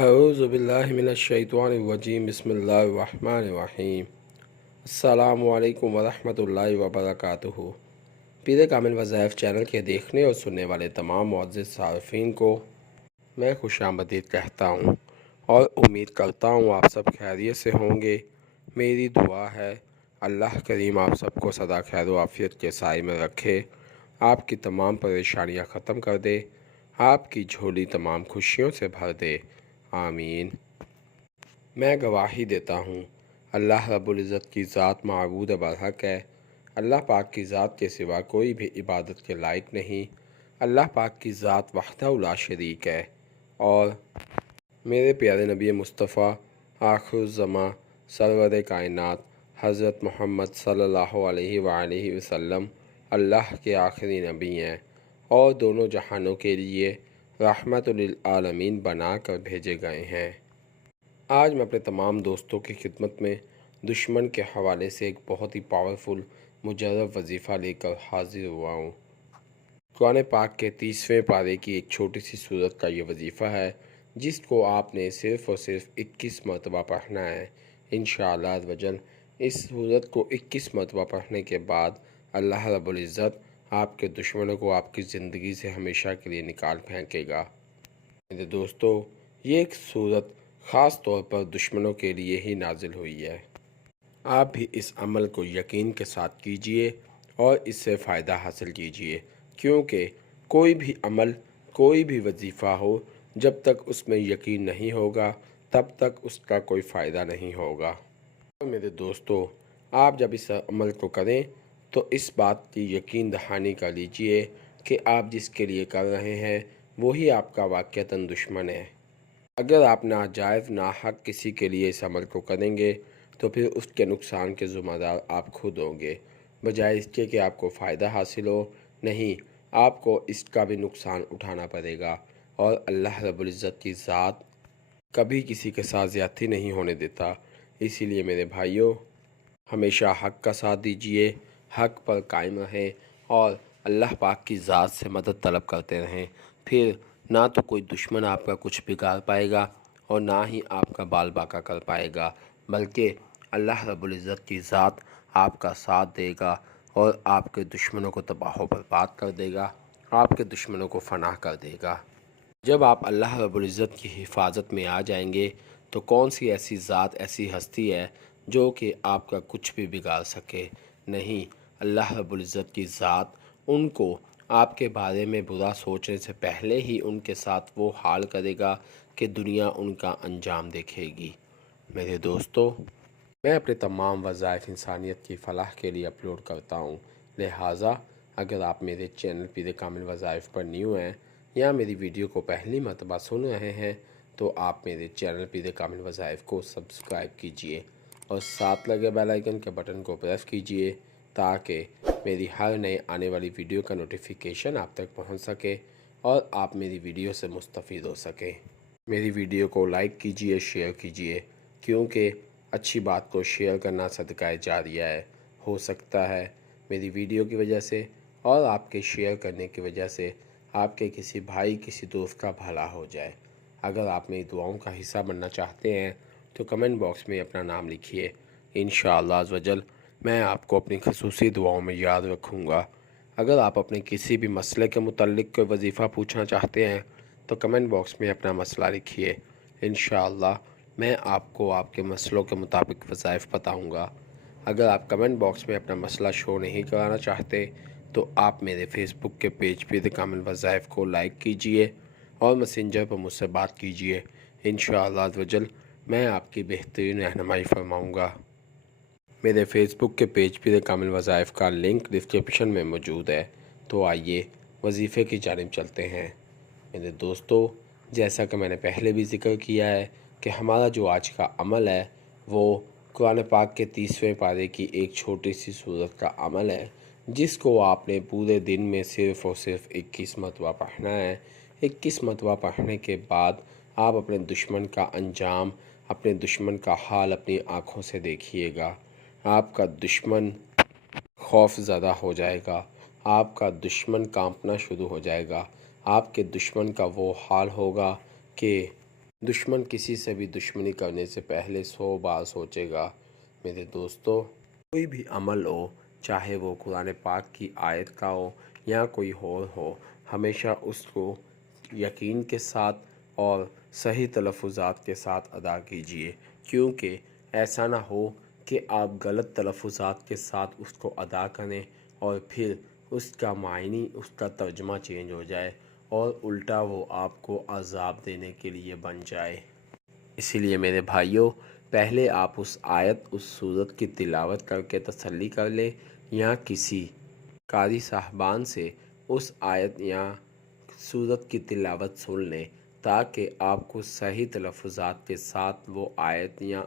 اعوذ باللہ من الشیطان الرجیم بسم اللہ الرحمن الرحیم۔ السلام علیکم ورحمۃ اللہ وبرکاتہ۔ پیر کامل وظائف چینل کے دیکھنے اور سننے والے تمام معزز صارفین کو میں خوش آمدید کہتا ہوں اور امید کرتا ہوں آپ سب خیریت سے ہوں گے۔ میری دعا ہے اللہ کریم آپ سب کو سدا خیر و عافیت کے سائے میں رکھے، آپ کی تمام پریشانیاں ختم کر دے، آپ کی جھولی تمام خوشیوں سے بھر دے، آمین۔ میں گواہی دیتا ہوں اللہ رب العزت کی ذات معبود برحق ہے، اللہ پاک کی ذات کے سوا کوئی بھی عبادت کے لائق نہیں، اللہ پاک کی ذات وحدہ لا شریک ہے، اور میرے پیارے نبی مصطفیٰ آخر الزماں سرور کائنات حضرت محمد صلی اللہ علیہ وآلہ وسلم اللہ کے آخری نبی ہیں اور دونوں جہانوں کے لیے رحمت للعالمین بنا کر بھیجے گئے ہیں۔ آج میں اپنے تمام دوستوں کی خدمت میں دشمن کے حوالے سے ایک بہت ہی پاورفل مجرب وظیفہ لے کر حاضر ہوا ہوں۔ قرآن پاک کے 30ویں پارے کی ایک چھوٹی سی سورت کا یہ وظیفہ ہے، جس کو آپ نے صرف اور صرف 21 مرتبہ پڑھنا ہے۔ انشاءاللہ عز و جل اس سورت کو 21 مرتبہ پڑھنے کے بعد اللہ رب العزت آپ کے دشمنوں کو آپ کی زندگی سے ہمیشہ کے لیے نکال پھینکے گا۔ میرے دوستو، یہ ایک سورت خاص طور پر دشمنوں کے لیے ہی نازل ہوئی ہے۔ آپ بھی اس عمل کو یقین کے ساتھ کیجئے اور اس سے فائدہ حاصل کیجئے، کیونکہ کوئی بھی عمل، کوئی بھی وظیفہ ہو، جب تک اس میں یقین نہیں ہوگا تب تک اس کا کوئی فائدہ نہیں ہوگا۔ میرے دوستو، آپ جب اس عمل کو کریں تو اس بات کی یقین دہانی کر لیجئے کہ آپ جس کے لیے کر رہے ہیں وہی آپ کا واقعتاً دشمن ہے۔ اگر آپ ناجائز ناحق کسی کے لیے اس عمل کو کریں گے تو پھر اس کے نقصان کے ذمہ دار آپ خود ہوں گے، بجائے اس کے کہ آپ کو فائدہ حاصل ہو۔ نہیں، آپ کو اس کا بھی نقصان اٹھانا پڑے گا، اور اللہ رب العزت کی ذات کبھی کسی کے ساتھ زیادتی نہیں ہونے دیتا۔ اسی لیے میرے بھائیوں، ہمیشہ حق کا ساتھ دیجئے، حق پر قائم رہیں اور اللہ پاک کی ذات سے مدد طلب کرتے رہیں۔ پھر نہ تو کوئی دشمن آپ کا کچھ بگاڑ پائے گا اور نہ ہی آپ کا بال باقا کر پائے گا، بلکہ اللہ رب العزت کی ذات آپ کا ساتھ دے گا اور آپ کے دشمنوں کو تباہ و برباد کر دے گا، آپ کے دشمنوں کو فنا کر دے گا۔ جب آپ اللہ رب العزت کی حفاظت میں آ جائیں گے تو کون سی ایسی ذات، ایسی ہستی ہے جو کہ آپ کا کچھ بھی بگاڑ سکے؟ نہیں، اللہ رب العزت کی ذات ان کو آپ کے بارے میں برا سوچنے سے پہلے ہی ان کے ساتھ وہ حال کرے گا کہ دنیا ان کا انجام دیکھے گی۔ میرے دوستو، میں اپنے تمام وظائف انسانیت کی فلاح کے لیے اپلوڈ کرتا ہوں، لہٰذا اگر آپ میرے چینل پیر کامل وظائف پر نیو ہیں یا میری ویڈیو کو پہلی مرتبہ سن رہے ہیں تو آپ میرے چینل پیر کامل وظائف کو سبسکرائب کیجئے اور ساتھ لگے بیل آئیکن کے بٹن کو پریس کیجئے تاکہ میری ہر نئے آنے والی ویڈیو کا نوٹیفیکیشن آپ تک پہنچ سکے اور آپ میری ویڈیو سے مستفید ہو سکیں۔ میری ویڈیو کو لائک کیجئے، شیئر کیجئے، کیونکہ اچھی بات کو شیئر کرنا صدقہ جاریہ ہے۔ ہو سکتا ہے میری ویڈیو کی وجہ سے اور آپ کے شیئر کرنے کی وجہ سے آپ کے کسی بھائی، کسی دوست کا بھلا ہو جائے۔ اگر آپ میری دعاؤں کا حصہ بننا چاہتے ہیں تو کمنٹ باکس میں اپنا نام لکھیے، انشاءاللہ عز و جل میں آپ کو اپنی خصوصی دعاؤں میں یاد رکھوں گا۔ اگر آپ اپنے کسی بھی مسئلے کے متعلق کوئی وظیفہ پوچھنا چاہتے ہیں تو کمنٹ باکس میں اپنا مسئلہ لکھیے، انشاءاللہ میں آپ کو آپ کے مسئلوں کے مطابق وظائف بتاؤں گا۔ اگر آپ کمنٹ باکس میں اپنا مسئلہ شو نہیں کرانا چاہتے تو آپ میرے فیس بک کے پیج پیر کامل وظائف کو لائک کیجئے اور میسنجر پر مجھ سے بات کیجئے، انشاءاللہ عز و جل میں آپ کی بہترین رہنمائی فرماؤں گا۔ میرے فیس بک کے پیج پیر کامل وظائف کا لنک ڈسکرپشن میں موجود ہے، تو آئیے وظیفے کی جانب چلتے ہیں۔ میرے دوستو، جیسا کہ میں نے پہلے بھی ذکر کیا ہے کہ ہمارا جو آج کا عمل ہے وہ قرآن پاک کے 30ویں پارے کی ایک چھوٹی سی سورت کا عمل ہے، جس کو آپ نے پورے دن میں صرف اور صرف 21 مرتبہ پڑھنا ہے۔ 21 مرتبہ پڑھنے کے بعد آپ اپنے دشمن کا انجام، اپنے دشمن کا حال اپنی آنکھوں سے دیکھیے گا۔ آپ کا دشمن خوف زدہ ہو جائے گا، آپ کا دشمن کانپنا شروع ہو جائے گا، آپ کے دشمن کا وہ حال ہوگا کہ دشمن کسی سے بھی دشمنی کرنے سے پہلے 100 بار سوچے گا۔ میرے دوستو، کوئی بھی عمل ہو، چاہے وہ قرآن پاک کی آیت کا ہو یا کوئی اور ہو، ہمیشہ اس کو یقین کے ساتھ اور صحیح تلفظات کے ساتھ ادا کیجیے، کیونکہ ایسا نہ ہو کہ آپ غلط تلفظات کے ساتھ اس کو ادا کریں اور پھر اس کا معنی، اس کا ترجمہ چینج ہو جائے اور الٹا وہ آپ کو عذاب دینے کے لیے بن جائے۔ اسی لیے میرے بھائیوں، پہلے آپ اس آیت، اس سورت کی تلاوت کر کے تسلی کر لیں یا کسی قاری صاحبان سے اس آیت یا سورت کی تلاوت سن لیں، تاکہ آپ کو صحیح تلفظات کے ساتھ وہ آیت یا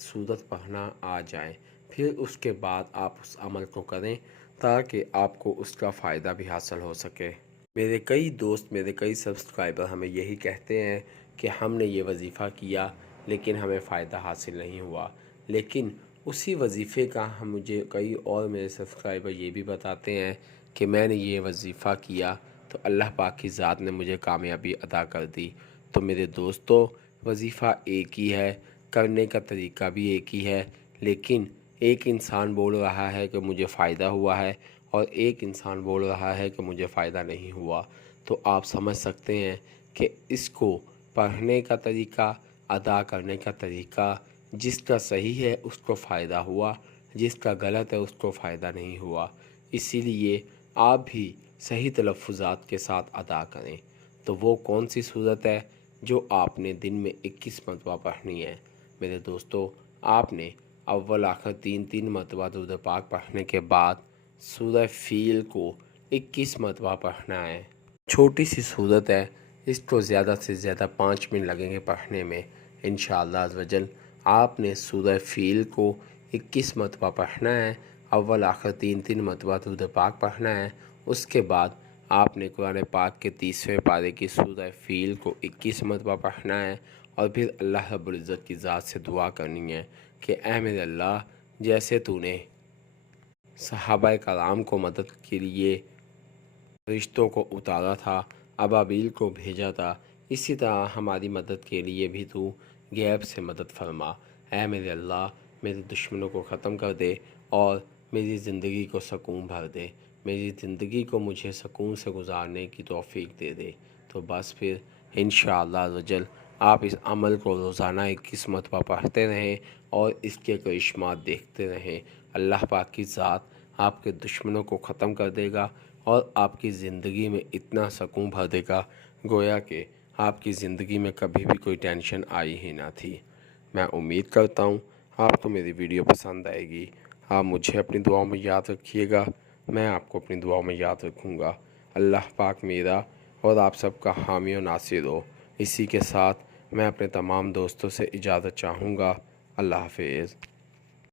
سورت پڑھنا آ جائے۔ پھر اس کے بعد آپ اس عمل کو کریں تاکہ آپ کو اس کا فائدہ بھی حاصل ہو سکے۔ میرے کئی دوست، میرے کئی سبسکرائبر ہمیں یہی کہتے ہیں کہ ہم نے یہ وظیفہ کیا لیکن ہمیں فائدہ حاصل نہیں ہوا، لیکن اسی وظیفے کا مجھے کئی اور میرے سبسکرائبر یہ بھی بتاتے ہیں کہ میں نے یہ وظیفہ کیا تو اللہ پاک کی ذات نے مجھے کامیابی عطا کر دی۔ تو میرے دوستو، وظیفہ ایک ہی ہے، کرنے کا طریقہ بھی ایک ہی ہے، لیکن ایک انسان بول رہا ہے کہ مجھے فائدہ ہوا ہے اور ایک انسان بول رہا ہے کہ مجھے فائدہ نہیں ہوا۔ تو آپ سمجھ سکتے ہیں کہ اس کو پڑھنے کا طریقہ، ادا کرنے کا طریقہ، جس کا صحیح ہے اس کو فائدہ ہوا، جس کا غلط ہے اس کو فائدہ نہیں ہوا۔ اسی لیے آپ بھی صحیح تلفظات کے ساتھ ادا کریں۔ تو وہ کون سی صورت ہے جو آپ نے دن میں 21 مرتبہ پڑھنی ہے؟ میرے دوستو، آپ نے اول آخر 3 مرتبہ درود پاک پڑھنے کے بعد سورہ فیل کو 21 مرتبہ پڑھنا ہے۔ چھوٹی سی صورت ہے، اس کو زیادہ سے زیادہ 5 منٹ لگیں گے پڑھنے میں۔ انشاءاللہ عزوجل آپ نے سورہ فیل کو 21 مرتبہ پڑھنا ہے، اول آخر 3 مرتبہ درود پاک پڑھنا ہے۔ اس کے بعد آپ نے قرآن پاک کے 30ویں پارے کی سورہ فیل کو 21 مرتبہ پڑھنا ہے، اور پھر اللہ رب العزت کی ذات سے دعا کرنی ہے کہ اے میرے اللہ، جیسے تو نے صحابہ کرام کو مدد کے لیے فرشتوں کو اتارا تھا، ابابیل کو بھیجا تھا، اسی طرح ہماری مدد کے لیے بھی تو غیب سے مدد فرما۔ اے میرے اللہ، میرے دشمنوں کو ختم کر دے اور میری زندگی کو سکون بھر دے، میری زندگی کو مجھے سکون سے گزارنے کی توفیق دے دے۔ تو بس پھر انشاءاللہ عزوجل آپ اس عمل کو روزانہ 21 مرتبہ پڑھتے رہیں اور اس کے کرشمات دیکھتے رہیں۔ اللہ پاک کی ذات آپ کے دشمنوں کو ختم کر دے گا اور آپ کی زندگی میں اتنا سکون بھر دے گا گویا کہ آپ کی زندگی میں کبھی بھی کوئی ٹینشن آئی ہی نہ تھی۔ میں امید کرتا ہوں آپ کو میری ویڈیو پسند آئے گی۔ آپ مجھے اپنی دعاؤں میں یاد رکھیے گا، میں آپ کو اپنی دعاؤں میں یاد رکھوں گا۔ اللہ پاک میرا اور آپ سب کا حامی و ناصر ہو۔ اسی کے ساتھ میں اپنے تمام دوستوں سے اجازت چاہوں گا۔ اللہ حافظ۔